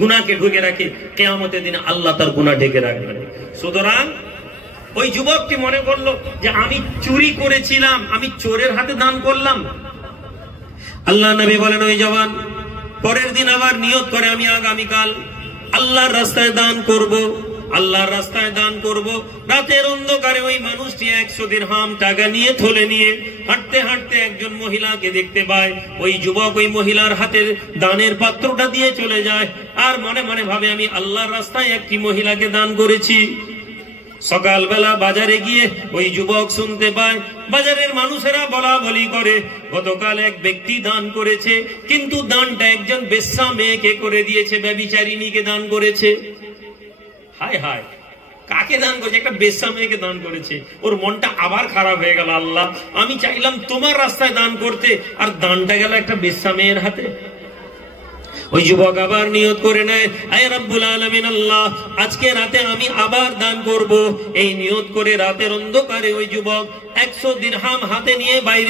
গুনাহকে ঢেকে রাখে, কিয়ামতের দিনে আল্লাহ তার গুনাহ ঢেকে রাখবেন। সুতরাং ওই যুবকটি মনে করলো যে আমি চুরি করেছিলাম, আমি চোরের হাতে দান করলাম। আল্লাহ নবী বলেন ওই জওয়ান পরের দিন আবার নিয়ত করে আমি আগামীকাল আল্লাহর রাস্তায় দান করব, আল্লাহর রাস্তায় দান করব। রাতের অন্ধকারে ওই মানুষটি 100 দিরহাম টাকা নিয়ে থলে নিয়ে হাঁটতে হাঁটতে একজন মহিলাকে দেখতে পায়। ওই যুবক ওই মহিলার হাতের দানের পাত্রটা দিয়ে চলে যায় আর মনে মনে ভাবে আমি আল্লাহর রাস্তায় একটি মহিলাকে দান করেছি। সকালবেলা বাজারে গিয়ে ওই যুবক শুনতে পায় বাজারের মানুষেরা বলা বলি করে গতকাল এক ব্যক্তি দান করেছে, কিন্তু দানটা একজন বেশ্যা মেয়েকে করে দিয়েছে, ব্যভিচারিণীকে দান করেছে। হায় হায়, কাকে দান করেছে? একটা বেশ্যা মেয়েকে দান করেছে। ওর মনটা আবার খারাপ হয়ে গেল, আল্লাহ আমি চাইলাম তোমার রাস্তায় দান করতে আর দানটা গেল একটা বেশ্যা মেয়ের হাতে। ওই যুবক আবার নিয়ত করে নেয়, আয় রব্বুল আলামিন আল্লাহ আজকে রাতে আমি আবার দান করব। এই নিয়ত করে রাতের অন্ধকারে ওই যুবক 100 দিরহাম হাতে নিয়ে বাইরে